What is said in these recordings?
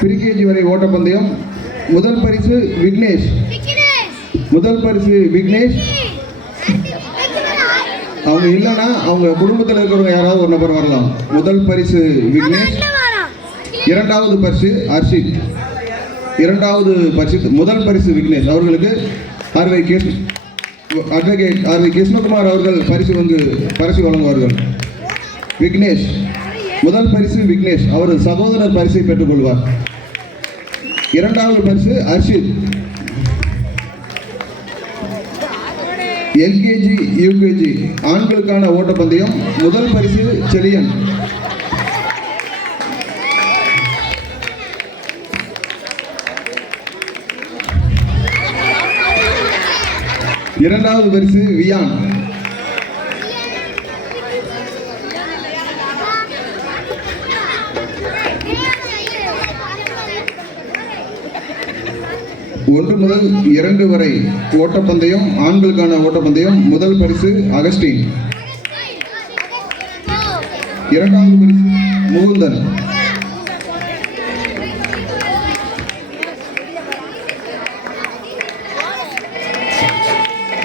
Pre-KG வரை ஓட்டப்பந்தயம். முதல் பரிசு விக்னேஷ். முதல் பரிசு விக்னேஷ். அவங்க இல்லைன்னா அவங்க குடும்பத்தில் இருக்கிறவங்க யாராவது ஒரு நபர் வரலாம். முதல் பரிசு விக்னேஷ். இரண்டாவது பரிசு அர்ஷித். இரண்டாவது பரிசு. முதல் பரிசு விக்னேஷ் அவர்களுக்கு அட்வொகேட் ஆர்வி கிருஷ்ணகுமார் அவர்கள் பரிசு வழங்குவார்கள். விக்னேஷ் முதல் பரிசு விக்னேஷ் அவர் சகோதரர் பரிசை பெற்றுக்கொள்வார். இரண்டாவது பரிசு அர்ஷித். எல்கேஜி யூகேஜி ஆண்களுக்கான ஓட்டப்பந்தயம். முதல் பரிசு செலியன். இரண்டாவது பரிசு வியான். ஒன்று முதல் 2 வரை ஓட்டப்பந்தயம். ஆண்களுக்கான ஓட்டப்பந்தயம். முதல் பரிசு அகஸ்டின். இரண்டாவது பரிசு முகுந்தன்.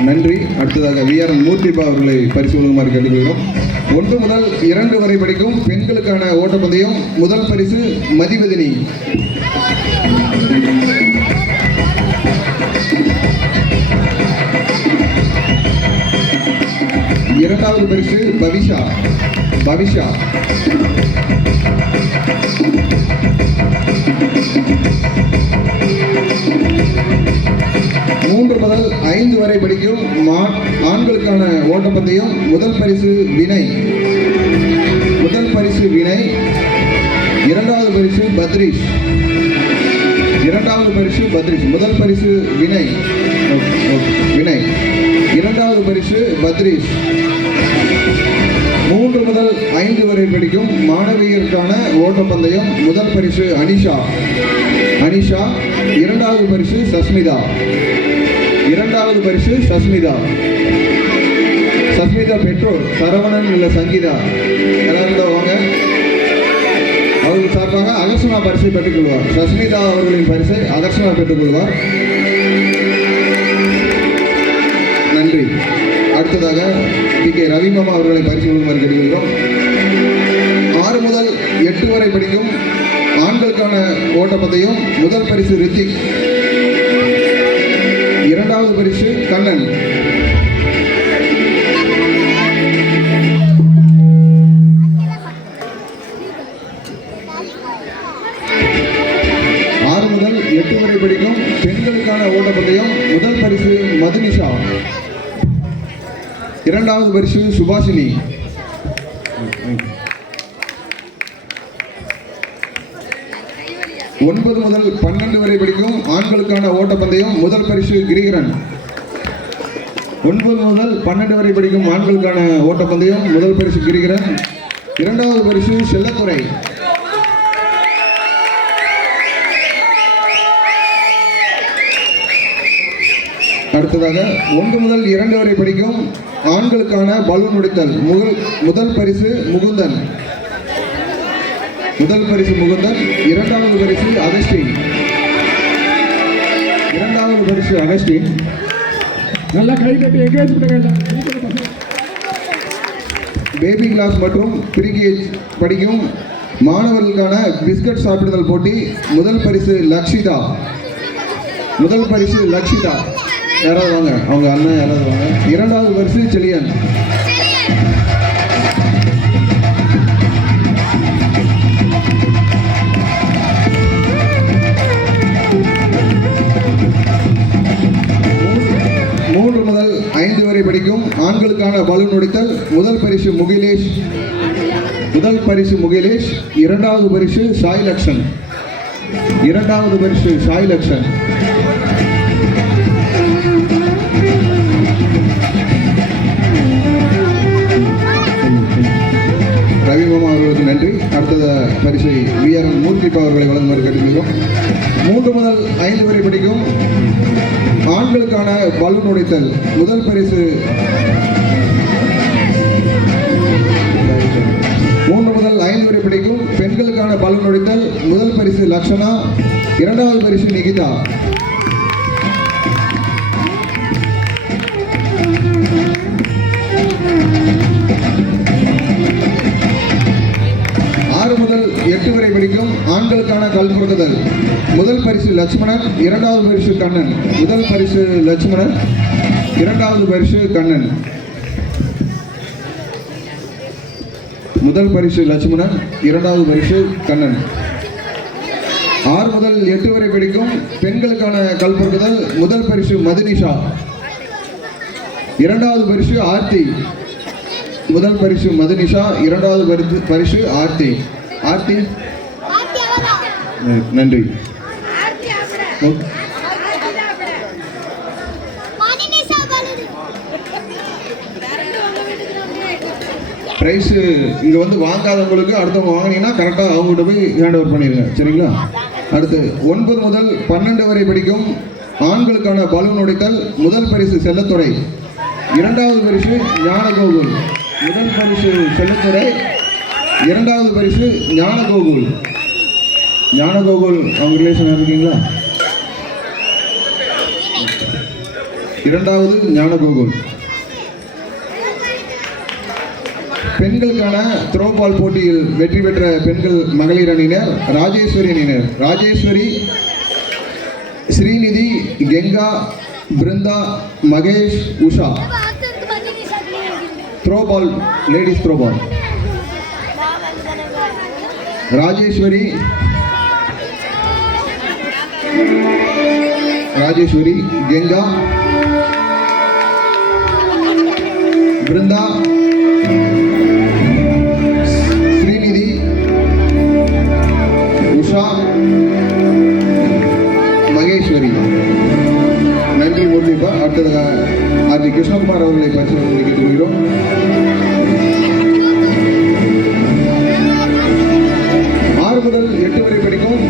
நன்றி. அடுத்ததாக விஆர்என் மூர்த்திபா அவர்களை பரிசு வழங்குமாறு கேட்டுக்கொள்கிறோம். 1 முதல் 2 வரை படிக்கும் பெண்களுக்கான ஓட்டப்பந்தயம். முதல் பரிசு மதிவதினி. இரண்டாவது பரிசு பவிஷா. மூன்று முதல் 5 வரை படிக்கும் ஆண்களுக்கான ஓட்டப்பந்தயம். முதல் பரிசு வினய். இரண்டாவது பரிசு பத்ரீஷ். முதல் பரிசு வினய். இரண்டாவது பரிசு பத்ரீஷ். 3 முதல் 5 வரை படிக்கும் மாணவியருக்கான ஓட்டப்பந்தயம். முதல் பரிசு அனிஷா. இரண்டாவது பரிசு சஸ்மிதா. பெற்றோர் சரவணன் இல்ல சங்கீதா யாராவது வாங்க. அவர்கள் சார்பாக அகர்ஷனா பரிசை பெற்றுக்கொள்வார். சஸ்மிதா அவர்களின் பரிசை அகர்ஷனா பெற்றுக்கொள்வார். நன்றி. அடுத்ததாக கே ரவிமாமா அவர்களை பரிசு வழங்குமாறு கேட்டுக்கொள்கிறோம். 6 முதல் 8 வரை படிக்கும் ஆண்களுக்கான ஓட்டப்பந்தயம். முதல் பரிசு ரித்திக். இரண்டாவது பரிசு கண்ணன். முதல் 8 வரை படிக்கும் பெண்களுக்கான ஓட்டப்பந்தயம். முதல் பரிசு மதுனிஷா. இரண்டாவது பரிசு சுபாஷினி. ஒன்பது முதல் 12 வரை படிக்கும் ஆண்களுக்கான ஓட்டப்பந்தயம். முதல் பரிசு கிரிகரன். 9 முதல் 12 வரை படிக்கும் ஆண்களுக்கான ஓட்டப்பந்தயம். முதல் பரிசு கிரிகரன். இரண்டாவது பரிசு செல்லத்துறை. அடுத்ததாக 1 முதல் 2 வரை படிக்கும் ஆண்களுக்கான பலூன் உடைத்தல். முதல் பரிசு முகுந்தன். இரண்டாவது பரிசு அகஸ்டின். நல்லா கை தட்டி எங்கேஜ் பண்ணுங்க. பேபி கிளாஸ் மற்றும் ப்ரீகேஜ் படிக்கும் மாணவர்களுக்கான பிஸ்கட் சாப்பிடுதல் போட்டி. முதல் பரிசு லக்ஷிதா. யாராவது வாங்க, அவங்க அண்ணன் யாராவது வாங்க. இரண்டாவது பரிசு செலியன். மூன்று முதல் 5 வரை படிக்கும் ஆண்களுக்கான பலூன் உடைத்தல். முதல் பரிசு முகிலேஷ். இரண்டாவது பரிசு சாய் லக்ஷன். ரவிமாமா அவர்களுக்கு நன்றி. அடுத்த பரிசை விஆர்என் மூர்த்திபா அவர்களை வழங்குமாறு கேட்டுக்கொள்கிறோம். 3 முதல் 5 வரை படிக்கும் ஆண்களுக்கான பலூன் உடைத்தல். முதல் பரிசு 3 முதல் 5 வரை படிக்கும் பெண் பெண்களுக்கான பலூன் உடைத்தல் முதல் பரிசு லக்ஷனா, இரண்டாவது பரிசு நிகிதா. முதல் 8 வரை படிக்கும் ஆண்களுக்கான கல் பொருத்துதல் முதல் பரிசு லட்சுமணன், இரண்டாவது பரிசு கண்ணன். முதல் பரிசு லட்சுமணன், இரண்டாவது பரிசு கண்ணன். முதல் பரிசு லட்சுமணன், இரண்டாவது பரிசு கண்ணன். 6 முதல் 8 வரை படிக்கும் பெண்களுக்கான கல் பொருத்துதல் முதல் பரிசு மதுனிஷா, இரண்டாவது பரிசு ஆர்த்தி. முதல் பரிசு மதுனிஷா, இரண்டாவது பரிசு ஆர்த்தி. ஆர்த்தி நன்றி. பிரைஸ் இங்க வந்து வாங்காதவங்களுக்கு அடுத்தவங்க வாங்கினீங்கன்னா கரெக்டாக அவங்ககிட்ட போய் ஹேண்ட் ஓவர் பண்ணிடுங்க, சரிங்களா? அடுத்து 9 முதல் 12 வரை படிக்கும் ஆண்களுக்கான பலூன் உடைத்தல் முதல் பரிசு செல்லத்துறை, இரண்டாவது பரிசு ஞானகோகுல். முதல் பரிசு செல்லத்துறை, இரண்டாவது பரிசு ஞானகோகுல். ஞானகோகுல் அவங்க ரிலேஷன் இருக்கீங்களா? இரண்டாவது ஞானகோகுல். பெண்களுக்கான த்ரோபால் போட்டியில் வெற்றி பெற்ற பெண்கள் மகளிர் அணியினர் ராஜேஸ்வரி அணியினர் Rajeshwari, Srinidhi, Genga, Brinda, Mahesh, Usha. Throwball ladies throwball Rajeshwari, Rajeshwari, Genga, Brinda, Srinidhi, Usha, Maheshwari. நன்றி மூர்த்திப்பா. அடுத்ததாக ஆர்டி கிருஷ்ணகுமார் அவர்களை பரிசீலனை கேட்டுக்கொள்கிறோம். முதல் 8 வரை படிக்கும்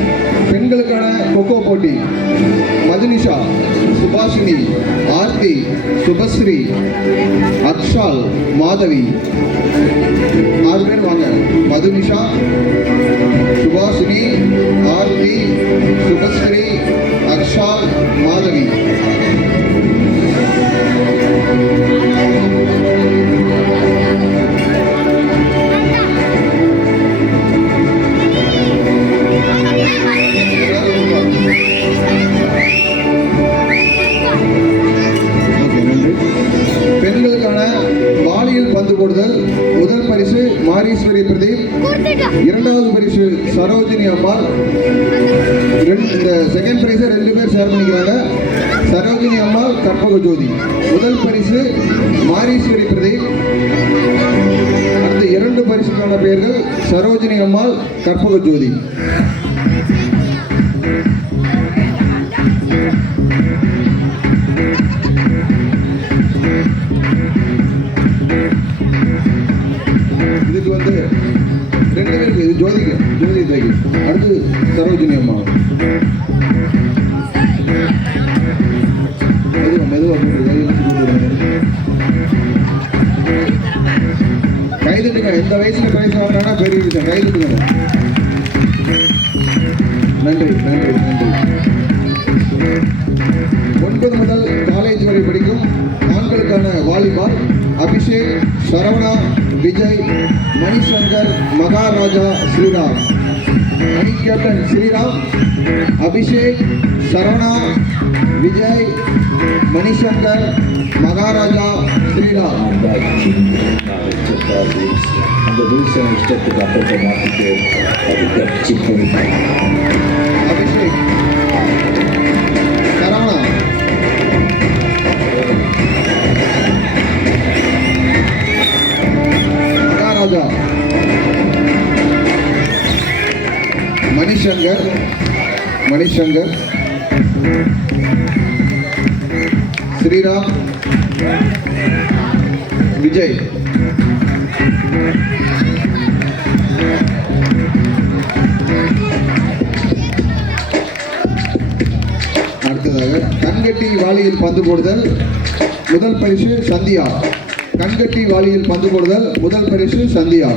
பெண்களுக்கான கொக்கோ போட்டி மதுனிஷா, சுபாஷினி, ஆர்த்தி, சுபஸ்ரீ, அக்ஷால், மாதவி. 6 பேர் வாங்க. மதுனிஷா, சுபாஷினி, ஆர்த்தி, சுபஸ்ரீ, அக்ஷால், மாதவி. பெண்களுக்கான வாளியில் பந்து போடுதல் முதல் பரிசு மாரீஸ்வரி பிரதீப், இரண்டாவது பரிசு சரோஜினி அம்மாள். இந்த செகண்ட் பிரைஸை 2 பேர் ஷேர் பண்ணிக்கிறாங்க. சரோஜினி அம்மாள், கற்பக ஜோதி. முதல் பரிசு மாரீஸ்வரி பிரதீப். அடுத்த 2 பரிசுக்கான பெயர்கள் சரோஜினி அம்மாள், கற்பக ஜோதி. இதுக்கு வந்து 2 பேருக்கு, இது ஜோதிக்கு, ஜோதி தேகி. அடுத்து சரோஜினி அம்மா. மெதுவா கைதுட்டுங்க. எந்த வயசுல பிரைஸ் வாங்கினா பெரிய விஷயம். கைதுட்டுங்க. நன்றி நன்றி நன்றி. 9 முதல் காலேஜ் வரை படிக்கும் ஆண்களுக்கான வாலிபால் அபிஷேக், சரவணா, விஜய், மணிசங்கர், மகாராஜா, ஸ்ரீராம். அணி கேப்டன் ஸ்ரீராம், அபிஷேக், சரவணா, விஜய், மணிசங்கர், மகாராஜா, ஸ்ரீராம். அந்த ரூல்ஸை இஷ்டத்துக்கு அப்புறத்தை மாற்றிட்டு அது கட்சி பண்ணிட்டாங்க. அபிஷேக், சரவணா, மகாராஜா, மணிசங்கர், மணிசங்கர், ஸ்ரீராம், விஜய். அடுத்ததாக கண்கட்டி வாளியில் பந்து போடுதல் முதல் பரிசு சந்தியா. கண்கட்டி வாளியில் பந்து போடுதல் முதல் பரிசு சந்தியா.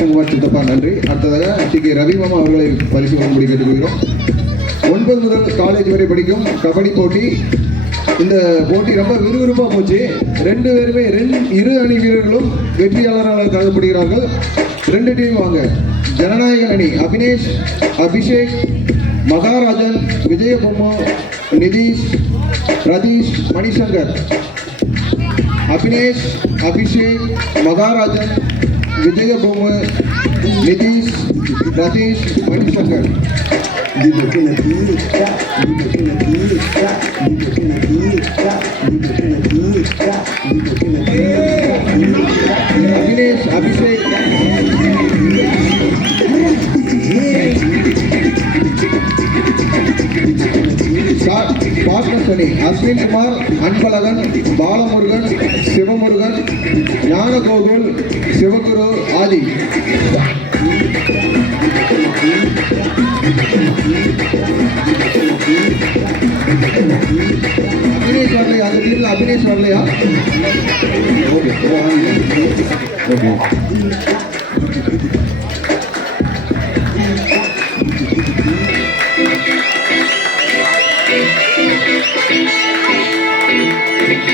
கிருஷ்ணகுமார் சித்தப்பா நன்றி. அடுத்ததாக டி.கே. ரவிமாமா அவர்களை பரிசு வழங்கும்படி கேட்டுக்கொள்கிறோம். 9 முதல் காலேஜ் வரை படிக்கும் கபடி போட்டி. இந்த போட்டி ரொம்ப விறுவிறுப்பாக போச்சு. இரு அணி வீரர்களும் வெற்றியாளராக கருதப்படுகிறார்கள். 2 டீம் வாங்க. ஜனநாயகன் அணி அபினேஷ், அபிஷேக், மகாராஜன், விஜயபொம்மா, நிதிஷ், ரதீஷ், மணிசங்கர். அபினேஷ், அபிஷேக், மகாராஜன், விஜயபொம்மா, நிதிஷ், ரதீஷ், மணிசங்கர். அபினேஷ், அபிஷேக், பார்ட்னர்ஸ் அணி அஸ்வின் குமார், அன்பழகன், பாலமுருகன், சிவமுருகன், ஞானகோகுல், சிவகுரு, ஆதி. அபினேஷ் வரலையா? அந்த டீம்ல அபினேஷ் வரலையா? Okay okay.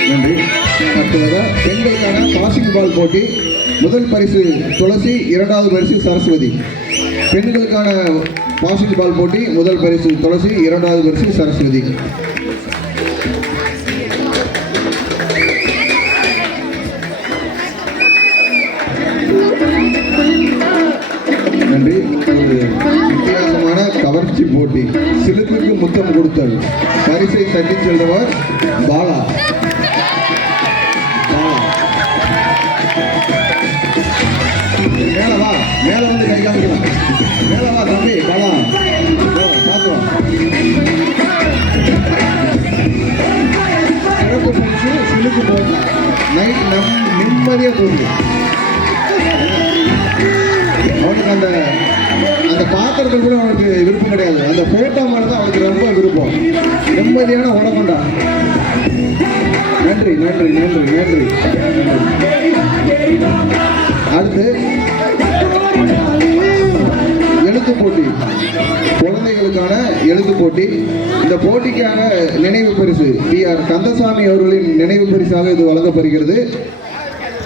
நன்றி. அடுத்ததாக பெண்களுக்கான பாசிங் பால் போட்டி. முதல் பரிசு துளசி, 2வது பரிசு சரஸ்வதி. பெண்களுக்கான பாசிங் பால் போட்டி. முதல் பரிசு துளசி, 2வது பரிசு சரஸ்வதி. நன்றி. ஒரு வித்தியாசமான கவர்ச்சி போட்டி. சிலுக்குக்கு முத்தம் கொடுத்தல். பரிசை தட்டி செல்றவர் பாலா. மேல வா, மேல வந்து கை காமிக்கலாம். மேல வா தம்பி, பாலா பார்த்துவா. சிறப்பு பரிசு சிலுக்கு போட்டு நைட் நிம்மதியா தோணுது. அவனுக்கு அந்த பாத்திரத்தில் கூட அவனுக்கு விருப்பம் கிடையாது. அந்த போட்டோ மாதிரி தான் அவனுக்கு ரொம்ப விருப்பம். நிம்மதியான உடம்புண்டா. நன்றி நன்றி நன்றி நன்றி. அடுத்து எழுத்து போட்டி. குழந்தைகளுக்கான எழுத்து போட்டி. இந்த போட்டிக்கான நினைவு பரிசு டி.ஆர். கந்தசாமி அவர்களின் நினைவு பரிசாக இது வழங்கப்படுகிறது.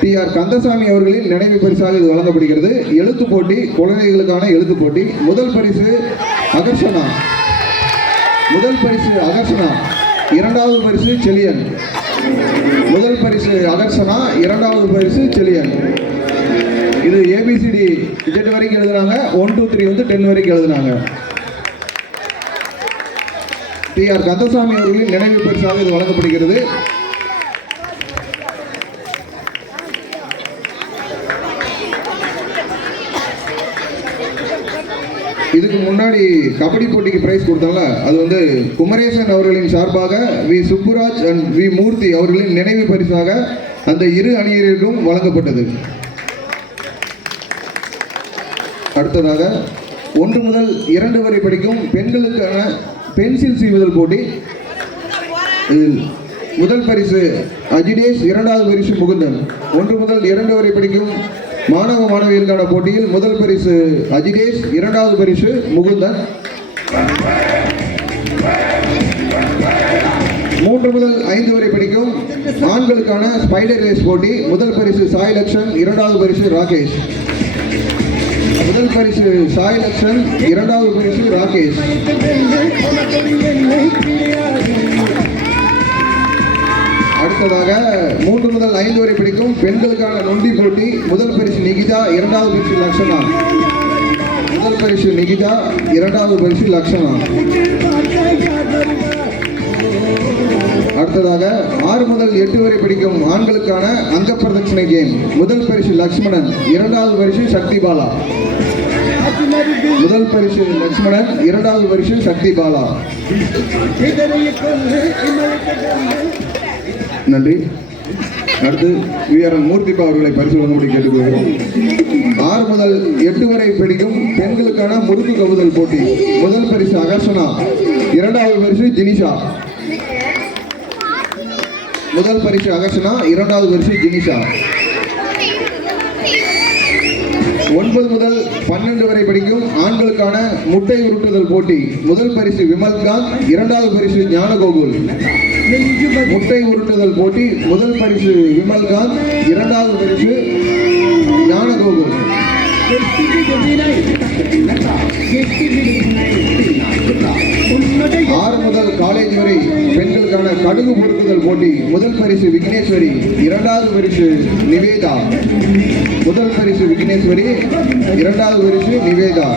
டி.ஆர். கந்தசாமி அவர்களின் நினைவு பரிசாக இது வழங்கப்படுகிறது. எழுத்து போட்டி, குழந்தைகளுக்கான எழுத்து போட்டி. முதல் பரிசு அகர்ஷனா. முதல் பரிசு அகர்ஷனா. 2வது பரிசு செலியன். முதல் பரிசு அகர்ஷனா, 2வது பரிசு செலியன். இது ஏபிசிடி Z வரைக்கும் எழுதுனாங்க. 1 2 3 வந்து 10 வரைக்கும் எழுதுனாங்க. டி.ஆர். கந்தசாமி அவர்களின் நினைவு பரிசாக இது வழங்கப்படுகிறது. இதுக்கு முன்னாடி கபடி போட்டிக்கு பிரைஸ் கொடுத்தால அது வந்து குமரேசன் அவர்களின் சார்பாக V. Subburaj and V. Murthy அவர்களின் நினைவு பரிசாக அந்த இரு அணியினருக்கும் வழங்கப்பட்டது. அடுத்ததாக 1 முதல் 2 வரை படிக்கும் பெண்களுக்கான பென்சில் சீவுதல் போட்டி. முதல் பரிசு அஜிடேஷ், 2வது பரிசு முகுந்தன். 1 முதல் 2 வரை படிக்கும் மாணவ மாணவியருக்கான போட்டியில் முதல் பரிசு அஜிடேஷ், 2வது பரிசு முகுந்தன். 3 முதல் 5 வரை படிக்கும் ஆண்களுக்கான ஸ்பைடர் ரேஸ் போட்டி. முதல் பரிசு சாய் லக்ஷன், 2வது பரிசு ராகேஷ். முதல் பரிசு சாய் லக்ஷன், 2வது பரிசு ராகேஷ். அடுத்ததாக 3 முதல் 5 வரை படிக்கும் பெண்களுக்கான நொண்டி போட்டி. முதல் பரிசு நிகிதா, 2வது பரிசு லக்ஷனா. முதல் பரிசு நிகிதா, 2வது பரிசு லக்ஷனா. அடுத்ததாக 6 முதல் 8 வரை படிக்கும் ஆண்களுக்கான அங்க பிரதட்சணை கேம். முதல் பரிசு லக்ஷ்மணன், 2வது பரிசு சக்தி பாலா. முதல் பரிசு லக்ஷ்மணன், 2வது பரிசு சக்தி பாலா. நன்றி. அடுத்து வீரன் மூர்த்திப்பா அவர்களை பரிசு வழங்கும்படி கேட்டுக்கொள்கிறோம். 6 முதல் 8 வரை படிக்கும் பெண்களுக்கான முறுக்கு கவுதல் போட்டி. முதல் பரிசு அகர்ஷனா, 2வது பரிசு ஜினிஷா. முதல் பரிசு அகர்ஷனா, 2வது பரிசு ஜினிஷா. 9 முதல் 12 வரை படிக்கும் ஆண்களுக்கான முட்டை உருட்டுதல் போட்டி. முதல் பரிசு விமல்காந்த், இரண்டாவது பரிசு ஞானகோகுல். முட்டை உருட்டுதல் போட்டி. முதல் பரிசு விமல்காந்த், இரண்டாவது பரிசு ஞானகோகுல். 6 முதல் காலேஜ் வரை பெண்களுக்கான கடுகு பொறுக்குதல் போட்டி. முதல் பரிசு விக்னேஸ்வரி, இரண்டாவது பரிசு நிவேதா. முதல் பரிசு விக்னேஸ்வரி, இரண்டாவது பரிசு Nivetha.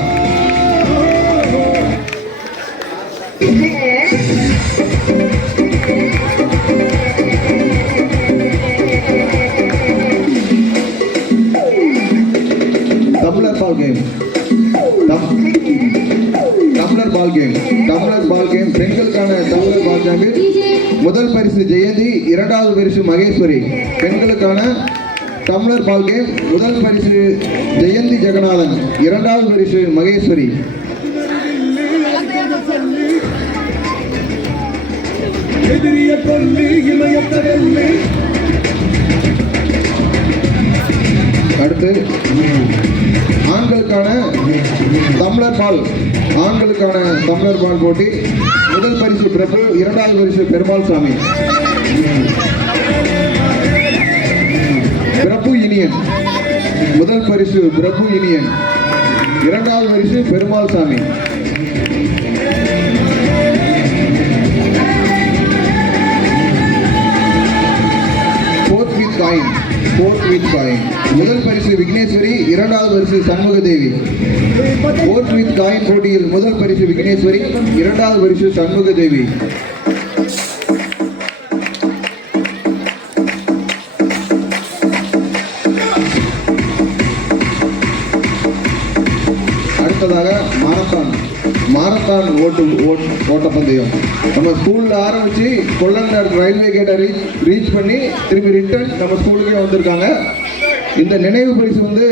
Tumbler ball game. Tumbler ball game பெண்களுக்கான டம்ளர் பால் கேமில் முதல் பரிசு ஜெயந்தி, இரண்டாவது பரிசு மகேஸ்வரி. பெண்களுக்கான டம்ளர் பால் கேம். முதல் பரிசு ஜெயந்தி ஜெகநாதன், இரண்டாவது பரிசு மகேஸ்வரி. அடுத்து ஆண்களுக்கான டம்ளர் பால் போட்டி. முதல் பரிசு பிரபு, இரண்டாவது பரிசு பெருமாள் சாமி. பிரபு யூனியன். முதல் பரிசு பிரபு யூனியன், இரண்டாவது பரிசு பெருமாள் சாமி. Fourth with coin. முதல் பரிசு விக்னேஸ்வரி, இரண்டாவது பரிசு சண்முகதேவி. ஃபோர்த் வித் காயின் போட்டியில் முதல் பரிசு விக்னேஸ்வரி, இரண்டாவது பரிசு சண்முகதேவி. அடுத்ததாக மாரத்தான் ஓட்டப்பந்தயம். நம்ம ஸ்கூலில் ஆரம்பித்து கொல்லங்கர் ரயில்வே கேட்டை ரீச் பண்ணி திரும்பி ரிட்டர்ன் நம்ம ஸ்கூலுக்கே வந்திருக்காங்க. இந்த நினைவு பரிசு வந்து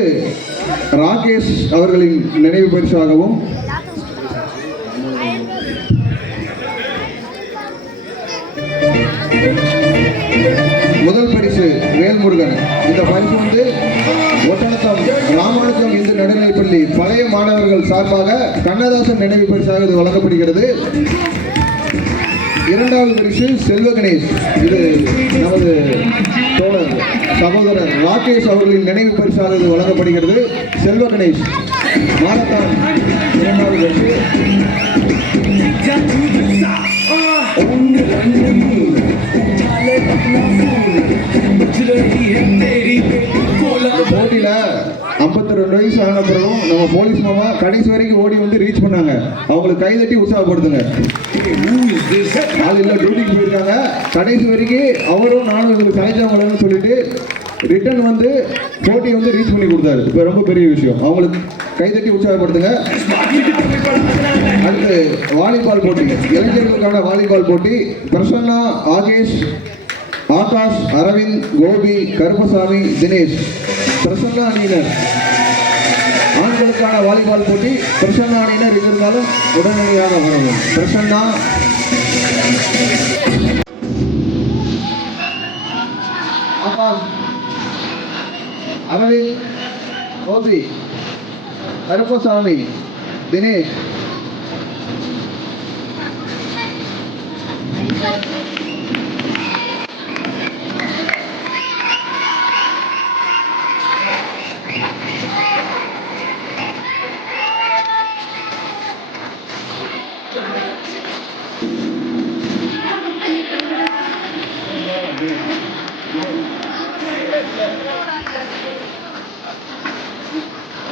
ராகேஷ் அவர்களின் நினைவு பரிசாகவும், முதல் பரிசு வேல்முருகன். இந்த பரிசு வந்து ஒட்டநத்தம் ராமானுஜம் இந்து நடுநிலைப்பள்ளி பழைய மாணவர்கள் சார்பாக கண்ணதாசன் நினைவு பரிசாக இது வழங்கப்படுகிறது. இரண்டாவது பரிசு செல்வ கணேஷ். இது நமது தோழர் சகோதரர் ராகேஷ் அவர்களின் நினைவு பரிசாக இது வழங்கப்படுகிறது. செல்வ கணேஷ் மாரத்தான் இரண்டாவது பரிசு. போட்டியில 52 வயசு ஆன பிறகும் நம்ம போலீஸ் மாமா கடைசி வரைக்கும் ஓடி வந்து ரீச் பண்ணாங்க. அவங்களுக்கு கைதட்டி உற்சாகப்படுத்துங்க. காலையில் டியூட்டிக்கு போயிருக்காங்க. கடைசி வரைக்கும் அவரும் நானும் இவங்களுக்கு கலைச்சவங்களன்னு சொல்லிட்டு ரிட்டர்ன் வந்து போட்டியை வந்து ரீச் பண்ணி கொடுத்தாரு. இப்போ ரொம்ப பெரிய விஷயம். அவங்களுக்கு கைதட்டி உற்சாகப்படுத்துங்க. அடுத்து வாலிபால் போட்டி. இளைஞர்களுக்கான வாலிபால் போட்டி. பிரசன்னா, ஆகாஷ், அரவிந்த், கோபி, கருப்பசாமி, தினேஷ். பிரசன்னா அணியினர். ஆண்களுக்கான வாலிபால் போட்டி. பிரசன்னா அணியினர் இருந்தாலும் உடனடியாக வரவும். பிரசன்னா, ஆகாஷ், அரவிந்த், கோபி, கருப்பசாமி, தினேஷ்.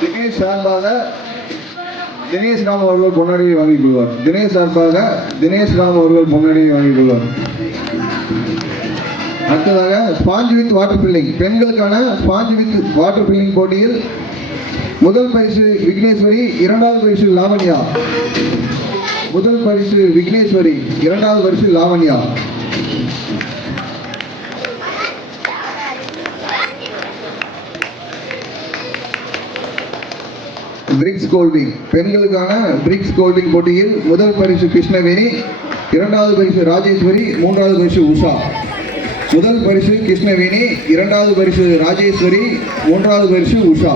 தினேஷ் சார்பாக தினேஷ் ராம் அவர்கள் பொன்னாடியை வாங்கிக் கொள்வார். தினேஷ் சார்பாக தினேஷ் ராம் அவர்கள் பொன்னாடியை வாங்கிக் கொள்வார். அடுத்ததாக ஸ்பாஞ்ச் வித் வாட்டர் ஃபில்லிங். பெண்களுக்கான ஸ்பாஞ்ச் வித் வாட்டர் ஃபில்லிங் போட்டியில் முதல் பரிசு விக்னேஸ்வரி, இரண்டாவது பரிசு லாவண்யா. முதல் பரிசு விக்னேஸ்வரி, இரண்டாவது பரிசு லாவண்யா. Bricks holding. பெண்களுக்கான பிரிக்ஸ் கோல்டிங் போட்டியில் முதல் பரிசு கிருஷ்ணவேணி, இரண்டாவது பரிசு ராஜேஸ்வரி, மூன்றாவது பரிசு உஷா. முதல் பரிசு கிருஷ்ணவேணி, இரண்டாவது பரிசு ராஜேஸ்வரி, மூன்றாவது பரிசு உஷா.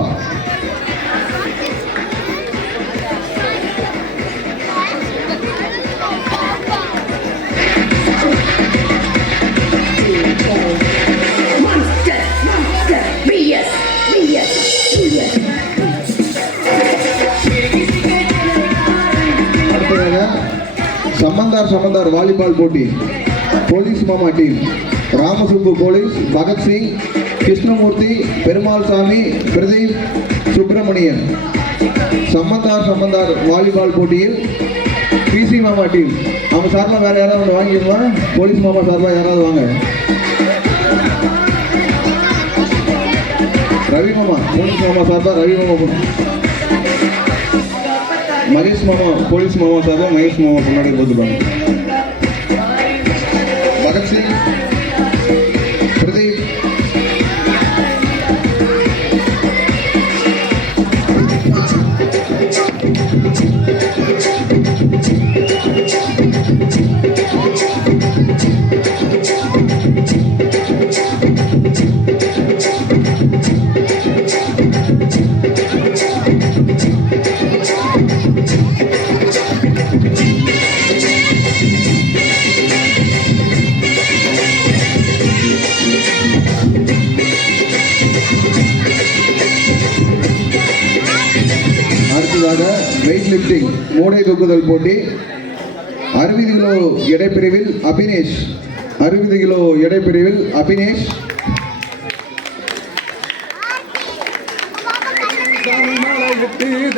சமந்தார் வாலிபால் போட்டி போலீஸ் மாமா டீம் ராமசுப்பு போலீஸ் பகத்சிங் கிருஷ்ணமூர்த்தி பெருமாள் சாமி பிரதீப் சுப்பிரமணியன். சம்பந்தார் வாலிபால் போட்டியில் பிசி மாமா டீம் அவங்க சார்பாக வேற யாராவது ஒன்று வாங்கிடுவாங்க. போலீஸ் மாமா சார்பாக யாராவது வாங்க. ரவி மாமா போலீஸ் மாமா சார்பாக ரவி மாமா. மகேஷ் மாமா போலீஸ் மாமா சார்பாக மகேஷ் மாமா முன்னாடி போட்டுருவாங்க. பகத்சிங் பிரதீப் வெயிட் லிப்டிங் மூடை தூக்குதல் போட்டி 60 கிலோ எடைப்பிரிவில் அபினேஷ் 60 கிலோ எடைப்பிரிவில் அபினேஷ்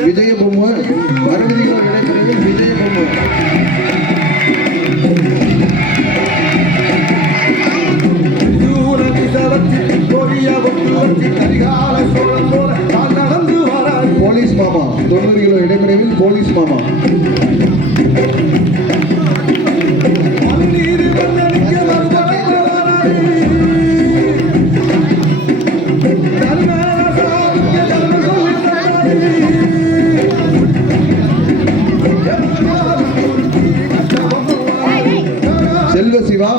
விஜயபொம்மு 60 கிலோ எடைப்பிரிவில் விஜயபொம்மு போலீஸ் மாமா 90 கிலோ இடைப்பிரிவில் போலீஸ் மாமா. செல்வ சிவா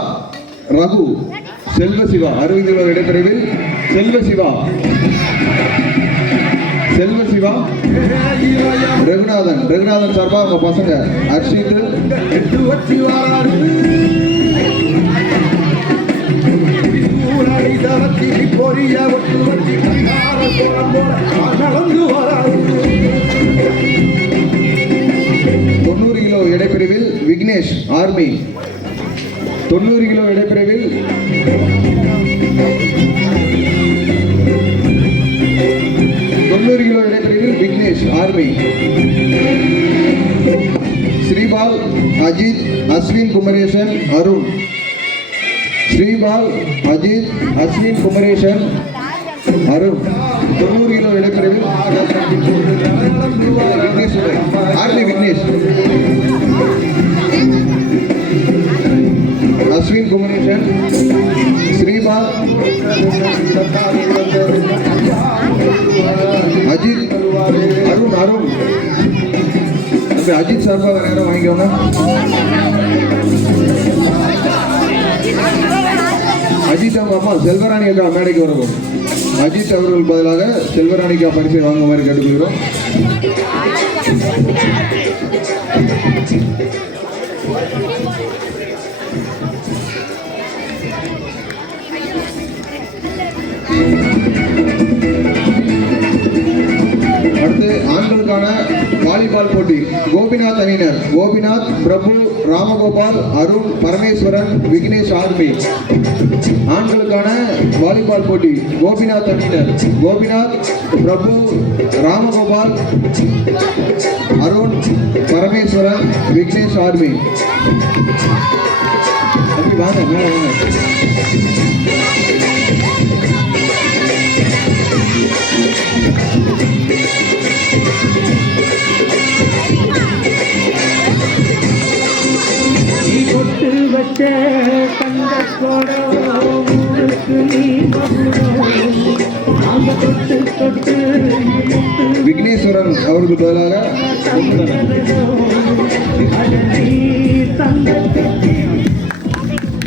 ரகு செல்வ சிவா 60 கிலோ இடைப்பிரிவில் செல்வ சிவா ரகுநாதன் சார்பா அவங்க பசங்க அர்ஷித் தொண்ணூறு கிலோ எடைப்பிரிவில் விக்னேஷ் ஆர்மி 90 கிலோ எடைப்பிரிவில் விக்னேஷ் ஆர்மி. ஸ்ரீபால் அஜித் அஸ்வின் குமரேசன் அருண் ஸ்ரீபால் அஜித் அஸ்வின் குமரேசன் அருண் 90 கிலோ இடைப்பிரிவில் ஆர்மி விக்னேஷ் அஸ்வின் குமரேசன் ஸ்ரீபால் அஜித் அருண் அஜித் சார்பா வேற யாரும் வாங்கிக்கோங்க. அஜித் அவங்க அம்மா செல்வராணி அக்கா மேடைக்கு வரவும் அஜித் அவர்கள் பதிலாக செல்வராணிக்கா பரிசை வாங்குமாறு கேட்டுக்கொள்கிறோம். அடுத்து ஆண்களுக்கான வாலிபால் போட்டி கோபிநாத் அணியினர் கோபிநாத் பிரபு ராமகோபால் அருண் பரமேஸ்வரன் விக்னேஷ் ஆர்மி. ஆண்களுக்கான வாலிபால் போட்டி கோபிநாத் அணியினர் கோபிநாத் பிரபு ராமகோபால் அருண் பரமேஸ்வரன் விக்னேஷ் ஆர்மி. வாங்க மேலே வாங்க. விக்னேஸ்வரன் அவருக்கு பதிலாக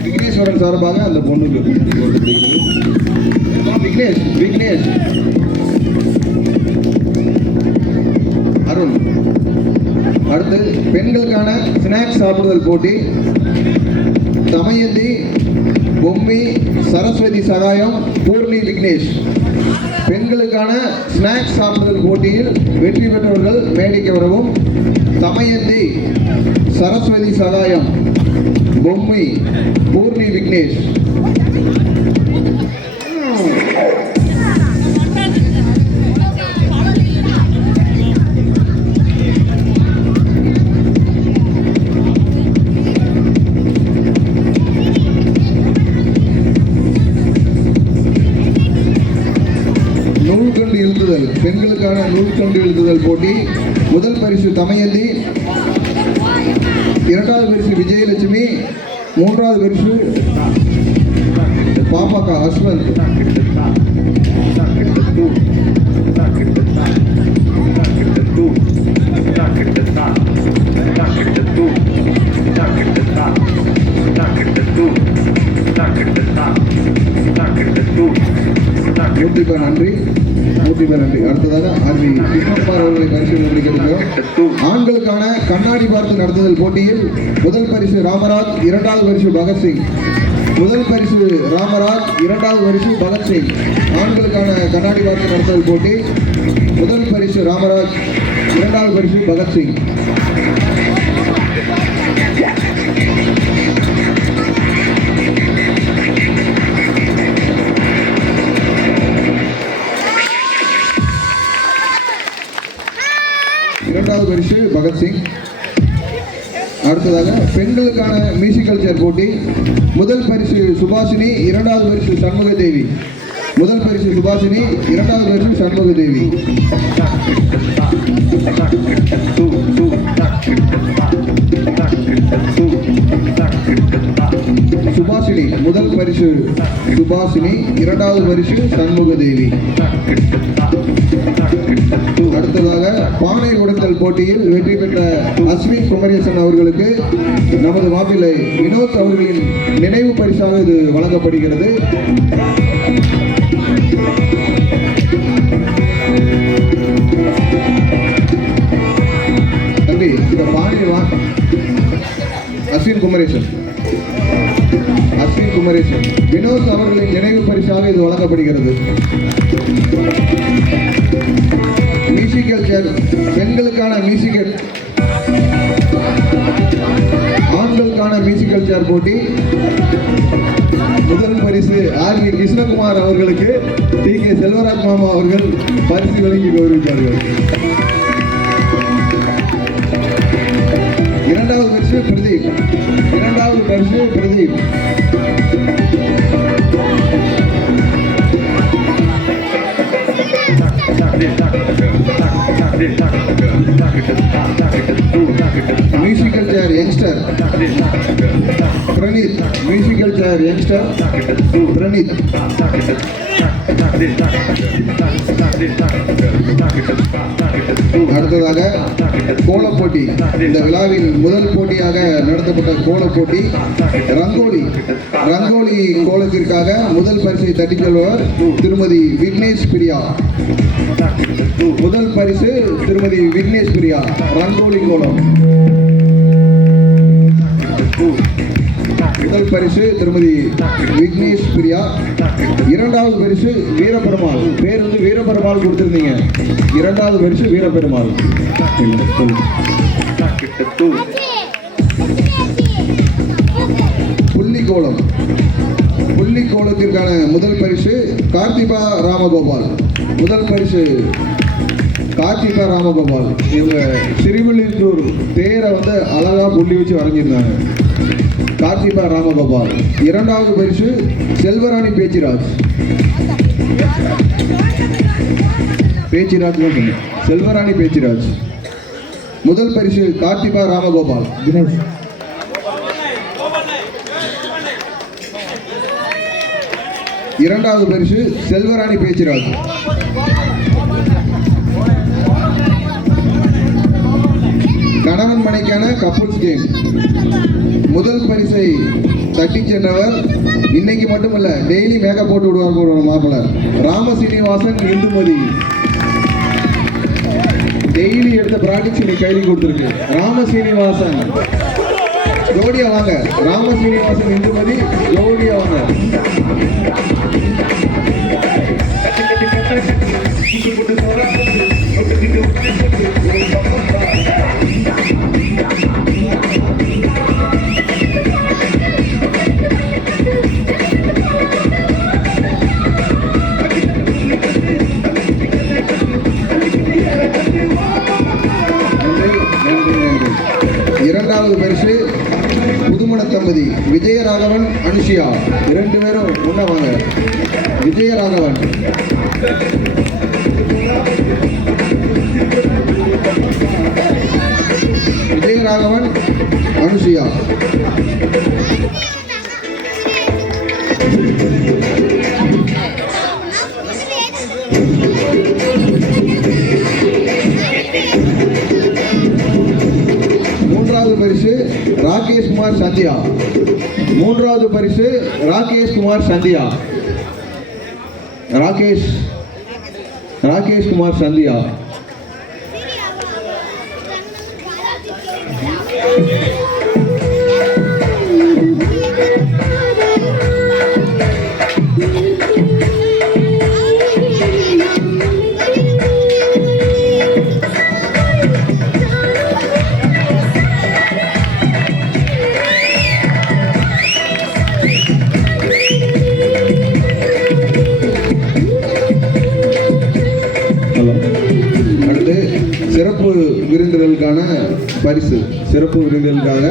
விக்னேஸ்வரன் சார்பாக அந்த பொண்ணுக்கு விக்னேஷ் அருண். அடுத்து பெண்களுக்கான ஸ்நாக்ஸ் சாப்பிடுதல் போட்டி தமயந்தி பொம்மி சரஸ்வதி சகாயம் பூர்ணி விக்னேஷ். பெண்களுக்கான ஸ்நாக்ஸ் சாப்பிடுதல் போட்டியில் வெற்றி பெற்றவர்கள் மேடைக்கு வரவும். தமயந்தி சரஸ்வதி சகாயம் பொம்மி பூர்ணி விக்னேஷ். நூல்கண்டு இழுத்துதல் பெண்களுக்கான நூல்கண்டு இழுத்துதல் போட்டி. முதல் பரிசு தமயந்தி, இரண்டாவது பரிசு விஜயலட்சுமி, மூன்றாவது பரிசு பாப்பாக்கா ஹஸ்பண்ட். நன்றி. அடுத்ததாக ஆர்வி கிருஷ்ணகுமார் அவர்களை பரிசீலனை கிடைக்கிறோம். ஆண்களுக்கான கண்ணாடி பார்த்து நடத்துதல் போட்டியில் முதல் பரிசு ராமராஜ், இரண்டாவது பரிசு பகத்சிங். முதல் பரிசு ராமராஜ், இரண்டாவது பரிசு பகத்சிங். ஆண்களுக்கான கண்ணாடி பார்த்து நடத்துதல் போட்டி. முதல் பரிசு ராமராஜ், இரண்டாவது பரிசு பகத்சிங். இரண்டாவது பரிசு பகத்சிங். அடுத்ததாக பெண்களுக்கான மியூசிக்கல் சேர் போட்டி. முதல் பரிசு சுபாஷினி, இரண்டாவது பரிசு சண்முக தேவி. முதல் பரிசு சுபாஷினி, இரண்டாவது பரிசு சண்முக தேவி. சுபாஷினி முதல் பரிசு சுபாஷினி, இரண்டாவது பரிசு சண்முக தேவி. அடுத்ததாக பானை உடைத்தல் போட்டியில் வெற்றி பெற்ற அஸ்வின் குமரேசன் அவர்களுக்கு நமது மாப்பிள்ளை வினோத் அவர்களின் நினைவு பரிசாக இது வழங்கப்படுகிறது. தம்பி இந்த பானை அஸ்வின் குமரேசன் வினோத் அவர்களின் நினைவு பரிசாக இது வழங்கப்படுகிறது. மியூசிக்கல் சேர் பெண்களுக்கான மியூசிக்கல், ஆண்களுக்கான மியூசிக்கல் சேர் போட்டி. முதல் பரிசு ஆர்வி கிருஷ்ணகுமார் அவர்களுக்கு டி.கே. செல்வராஜ் மாமா அவர்கள் பரிசு வழங்கி கௌரவித்தார்கள். இரண்டாவது பரிசு Pradeep. Musical chair youngster Praneeth. Musical chair youngster Praneeth. அடுத்ததாக கோலப் போட்டி. இந்த விழாவின் முதல் போட்டியாக நடத்தப்பட்ட கோலப் போட்டி. ரங்கோலி கோலத்திற்காக முதல் பரிசை தட்டிச் செல்பவர் திருமதி விக்னேஷ் பிரியா. முதல் பரிசு திருமதி விக்னேஷ் பிரியா, ரங்கோலி கோலம். முதல் பரிசு திருமதி விக்னேஷ் பிரியா. இரண்டாவது பரிசு வீரபெருமாள். பேர் வந்து வீரபெருமாள் கொடுத்திருந்தீங்க. இரண்டாவது பரிசு வீரபெருமாள். புள்ளிக்கோலத்திற்கான முதல் பரிசு கார்த்திபா ராமகோபால். முதல் பரிசு கார்த்திகா ராமகோபால். இவங்க சிறுவில்லித்தூர் தேரை வந்து அழகா புள்ளி வச்சு வரைஞ்சிருந்தாங்க. கார்த்திகா ராமகோபால். இரண்டாவது பரிசு செல்வராணி பேச்சிராஜ். செல்வராணி பேச்சிராஜ். முதல் பரிசு கார்த்திகா ராமகோபால். இரண்டாவது பரிசு செல்வராணி பேச்சிராஜ். கணவன் மனைக்கான கப்புள்ஸ் கேம். முதல் பரிசை தட்டி சென்றவர் இன்னைக்கு மட்டுமல்ல, டெய்லி மேக்கப் போட்டு விடுவாங்க ஒரு மாப்பிள்ளை, ராம சீனிவாசன் இந்துமதி. டெய்லி எடுத்த பிராக்டிஸ் இன்னைக்கு கையில் கொடுத்துருக்கு. ராம சீனிவாசன் ஜோடியா வாங்க. ராமசீனிவாசன் இந்துமதி ஜோடியா வாங்க. இரண்டாவது பரிசு புதுமண தம்பதி விஜயராகவன் அனுஷியா. 2 பேரும் முன்ன வாங்க. விஜயராகவன், விஜயராகவன் அனுஷியா. மூன்றாவது பரிசு ராகேஷ் குமார் சந்தியா. மூன்றாவது பரிசு ராகேஷ் குமார் சந்தியா. ராகேஷ் குமார் சந்தியா. அடுத்து சிறப்பு விருந்தினர்களுக்கான பரிசு. சிறப்பு விருந்தினர்களுக்காக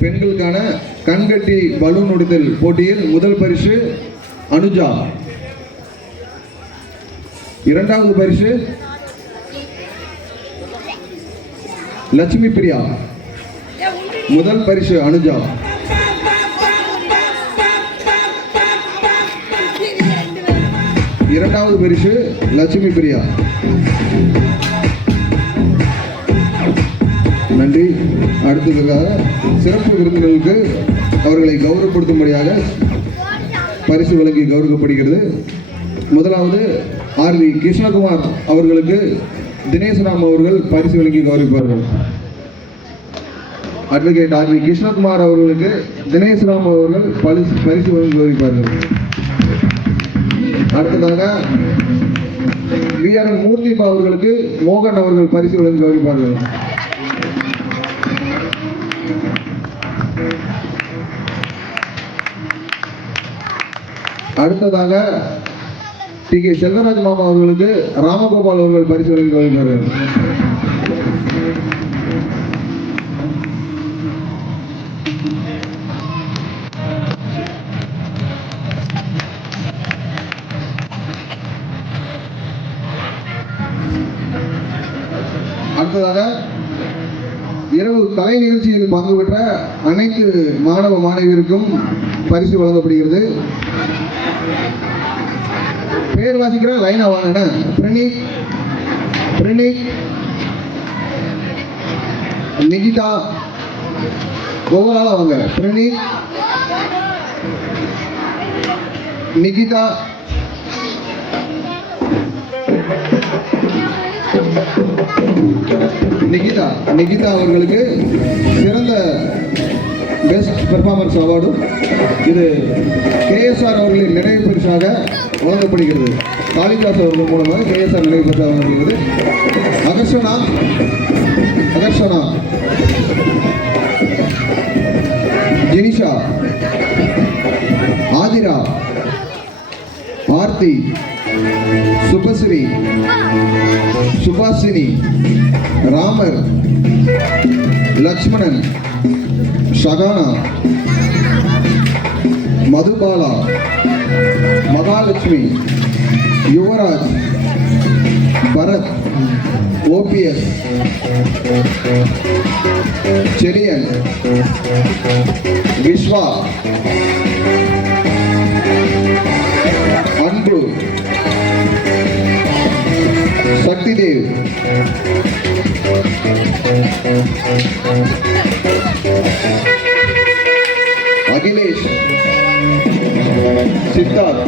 பெண்களுக்கான கண்கட்டி பலூன் உடைத்தல் போட்டியில் முதல் பரிசு அனுஜா. இரண்டாவது பரிசு லட்சுமி பிரியா. முதல் பரிசு அனுஜா. இரண்டாவது பரிசு லட்சுமி பிரியா. நன்றி. அடுத்ததாக சிறப்பு விருந்தினர்களுக்கு அவர்களை கௌரவப்படுத்தும்படியாக பரிசு வழங்கி கௌரவப்படுகிறது. முதலாவது ஆர்வி கிருஷ்ணகுமார் அவர்களுக்கு தினேஷ்ராம் அவர்கள் பரிசு வழங்கி கௌரவிப்பார்கள். அட்வொகேட் ஆர்வி கிருஷ்ணகுமார் அவர்களுக்கு தினேஷ்ராம் அவர்கள் பரிசு வழங்கி கௌரவிப்பார்கள். அடுத்ததாக விஆர் மூர்த்தி அவர்களுக்கு மோகன் அவர்கள் பரிசு வழங்கி கௌரவிப்பார்கள். அடுத்ததாக டி கே செல்வராஜ் மாமா அவர்களுக்கு ராமகோபால் அவர்கள் பரிசு வழங்கி கௌரவிப்பார்கள். அடுத்ததாக இரவு கலை நிகழ்ச்சியில் பங்கு பெற்ற அனைத்து மாணவ மாணவியருக்கும் பரிசு வழங்கப்படுகிறது. பேர் வாசிக்கிற லைனா வாங்க. பிரணீத், நிகிதா, ஒவ்வொரு வாங்க. பிரணீத், நிகிதா, நிகிதா அவர்களுக்கு சிறந்த பெஸ்ட் பெர்ஃபார்மன்ஸ் அவார்டு இது கேஎஸ்ஆர் அவர்களின் நினைவு பரிசாக வழங்கப்படுகிறது. காளிதாஸ் அவர்கள் மூலமாக கேஎஸ்ஆர் நினைவு பரிசாக வழங்கப்படுகிறது. அகர்ஷனா, ஜெனிஷா, ஆதிரா, ஆர்த்தி, சுபஸ்ரீ, சுபாசினி, ராமர், லக்ஷ்மணன், ஷகானா, மதுபாலா, மகாலட்சுமி, யுவராஜ், பரத், ஓபிஎஸ், செரியன், விஸ்வா, அகிலேஷ், சித்தார்த்,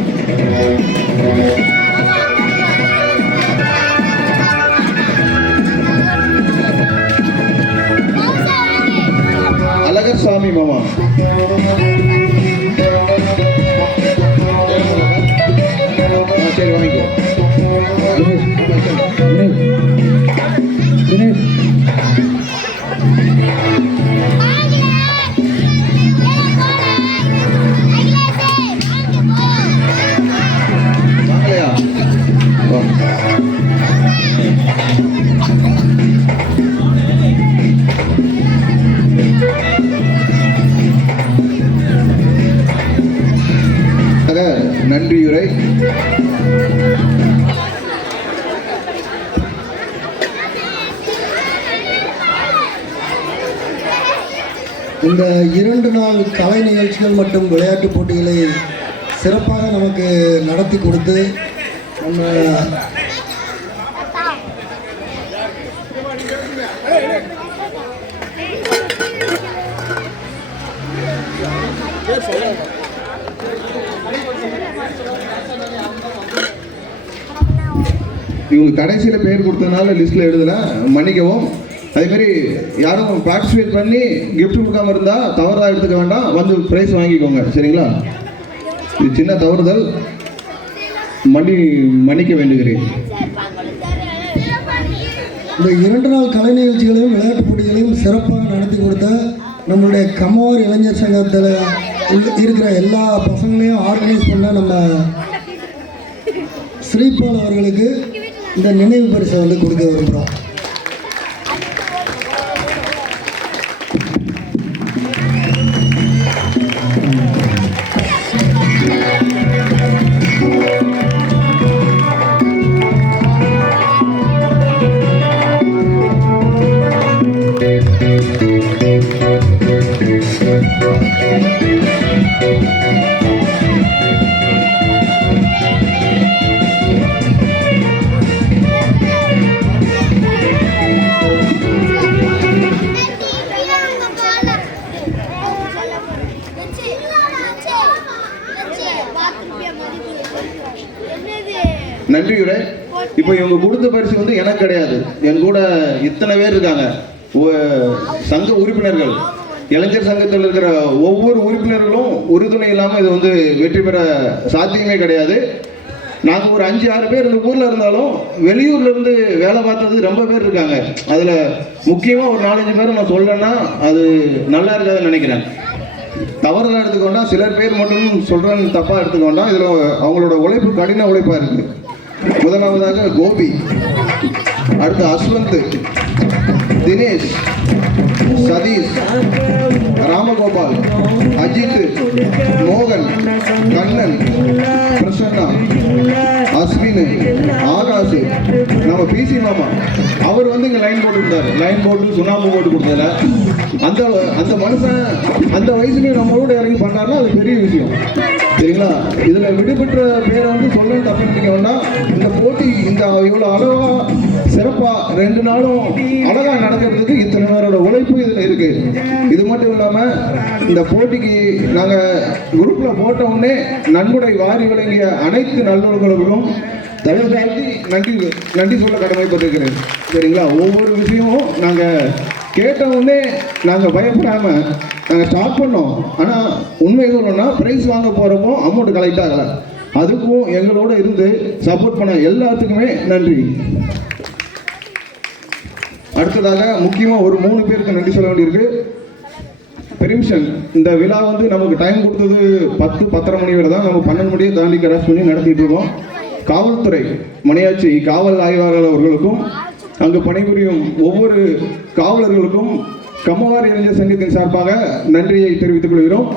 அழகர்சாமி மாமா, சரி வாங்கிக்கோ. வாங்கலையா? வா. நன்றியுரை. இந்த 2 நாள் கலை நிகழ்ச்சிகள் மற்றும் விளையாட்டுப் போட்டிகளை சிறப்பாக நமக்கு நடத்தி கொடுத்து நம்ம இவங்க கடைசியில் பேர் கொடுத்ததுனால லிஸ்ட்டில் எழுதல, மன்னிக்கவும். அதேமாரி யாரும் பார்ட்டிசிபேட் பண்ணி கிஃப்ட் கொடுக்காம இருந்தால் தவறாக எடுத்துக்க வேண்டாம், வந்து ப்ரைஸ் வாங்கிக்கோங்க, சரிங்களா? இது சின்ன தவறுதல், மன்னிக்க வேண்டுகிறேன். இந்த 2 நாள் கலை நிகழ்ச்சிகளையும் விளையாட்டுப் போட்டிகளையும் சிறப்பாக நடத்தி கொடுத்த நம்மளுடைய கம்மவார் இளைஞர் சங்கத்தில் இருக்கிற எல்லா பசங்களையும் ஆர்கனைஸ் பண்ண நம்ம ஸ்ரீபால் அவர்களுக்கு இந்த நினைவு பரிசை வந்து கொடுக்க விரும்புகிறோம். நன்றியுரை. இப்போ இவங்க கொடுத்த பரிசு வந்து எனக்கு கிடையாது, என் கூட இத்தனை பேர் இருக்காங்க சங்க உறுப்பினர்கள். இளைஞர் சங்கத்தில் இருக்கிற ஒவ்வொரு உறுப்பினர்களும் உறுதுணை இல்லாமல் இது வந்து வெற்றி பெற சாத்தியமே கிடையாது. நாங்கள் ஒரு 5-6 பேர் இந்த ஊரில் இருந்தாலும் வெளியூர்லேருந்து வேலை பார்த்தது ரொம்ப பேர் இருக்காங்க. அதில் முக்கியமாக ஒரு 4-5 பேர் நான் சொல்கிறேன்னா அது நல்லா இருக்காதுன்னு நினைக்கிறேன். தவறுதான் எடுத்துக்கொண்டா, சிலர் பேர் மட்டும் சொல்கிறேன்னு தப்பாக எடுத்துக்கொண்டா, இதில் அவங்களோட உழைப்பு கடின உழைப்பாக இருக்குது. முதலாவதாக கோபி, அடுத்து அஸ்வந்த், தினேஷ், சதீஷ், ராமகோபால், அஜித், மோகன், கண்ணன், பிரசன்னா, அஸ்வின், ஆகாஷ், நம்ம பிசி மாமா. அவர் வந்து இங்கே லைன் போட்டு கொடுத்தாரு. லைன் போட்டு சுண்ணாம்பு போட்டு கொடுத்தாரு. அந்த மனுஷன் அந்த வயசுலேயும் நம்மளோட இறங்கி பண்ணாருன்னா அது பெரிய விஷயம், சரிங்களா? இதில் விடுபெற்ற பேரை வந்து சொல்லணும் தப்பு நினைக்கணும்னா, இந்த போட்டி இந்த இவ்வளோ அழகாக சிறப்பாக 2 நாளும் அழகாக நடக்கிறதுக்கு இத்தனை பேரோட உழைப்பு இதில் இருக்குது. இது மட்டும் இல்லாமல் இந்த போட்டிக்கு நாங்கள் குரூப்பில் போட்ட உடனே நன்கொடை வாரி வழங்கிய அனைத்து நல்லுறவுகளுக்கும் தலைவராகி நன்றி சொல்ல கடமைப்பட்டிருக்கிறேன், சரிங்களா? ஒவ்வொரு விஷயமும் நாங்கள் கேட்ட உடனே நாங்கள் பயப்படாமல் நாங்கள் ஸ்டார்ட் பண்ணோம். ஆனால் உண்மை சொல்லணும்னா ப்ரைஸ் வாங்க போகிறப்போ அமௌண்ட் கலெக்ட் ஆகலை. அதுக்கும் எங்களோட இருந்து சப்போர்ட் பண்ண எல்லாத்துக்குமே நன்றி. அடுத்ததாக முக்கியமாக ஒரு 3 பேருக்கு நன்றி சொல்ல வேண்டியிருக்கு. பெர்மிஷன், இந்த விழா வந்து நமக்கு டைம் கொடுத்தது 10-10:30 மணி வரை தான். நம்ம 12 மணியை தாண்டி கிராஸ் பண்ணி நடத்திட்டு இருக்கோம். காவல்துறை மணியாச்சி காவல் ஆய்வாளர் அவர்களுக்கும் அங்கு பணிபுரியும் ஒவ்வொரு காவலர்களுக்கும் கம்மவார் இளைஞர் சங்கத்தின் சார்பாக நன்றியை தெரிவித்துக் கொள்கிறோம்.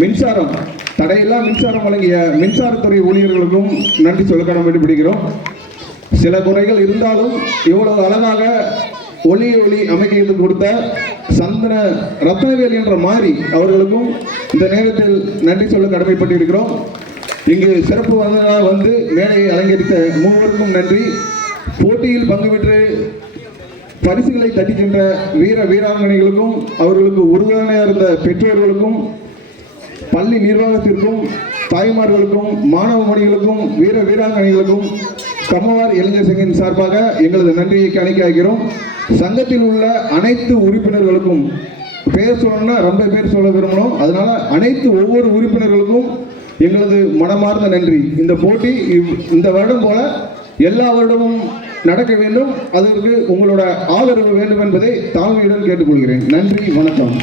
மின்சாரம், தடையில்லா மின்சாரம் வழங்கிய மின்சாரத்துறை ஊழியர்களுக்கும் நன்றி சொல்ல கடமைப்படுகிறோம். சில குறைகள் இருந்தாலும் இவ்வளவு அழகாக ஒளி அமைக்க கொடுத்த சந்தன ரத்னவேல் என்ற மாறி அவர்களுக்கும் இந்த நேரத்தில் நன்றி சொல்ல கடமைப்பட்டிருக்கிறோம். இங்கு சிறப்பு வந்து மேடையை அலங்கரித்த 3 நன்றி. போட்டியில் பங்கு பெற்று பரிசுகளை தட்டிச் சென்ற வீர வீராங்கனைகளுக்கும் அவர்களுக்கு உறுதுணையாக இருந்த பெற்றோர்களுக்கும் பள்ளி நிர்வாகத்திற்கும் தாய்மார்களுக்கும் மாணவ மணிகளுக்கும் வீர வீராங்கனைகளுக்கும் கம்மவார் இளைஞர் சங்கத்தின் சார்பாக எங்களது நன்றியை காணிக்கையாகிறோம். சங்கத்தில் உள்ள அனைத்து உறுப்பினர்களுக்கும் பெயர் சொல்லணும்னா ரொம்ப பேர் சொல்ல விரும்பணும். அதனால அனைத்து ஒவ்வொரு உறுப்பினர்களுக்கும் எங்களது மனமார்ந்த நன்றி. இந்த போட்டி இந்த வருடம் போல எல்லா வருடமும் நடக்க வேண்டும். அதற்கு உங்களோட ஆதரவு வேண்டும் என்பதை தாழ்மையுடன் கேட்டுக்கொள்கிறேன். நன்றி, வணக்கம்.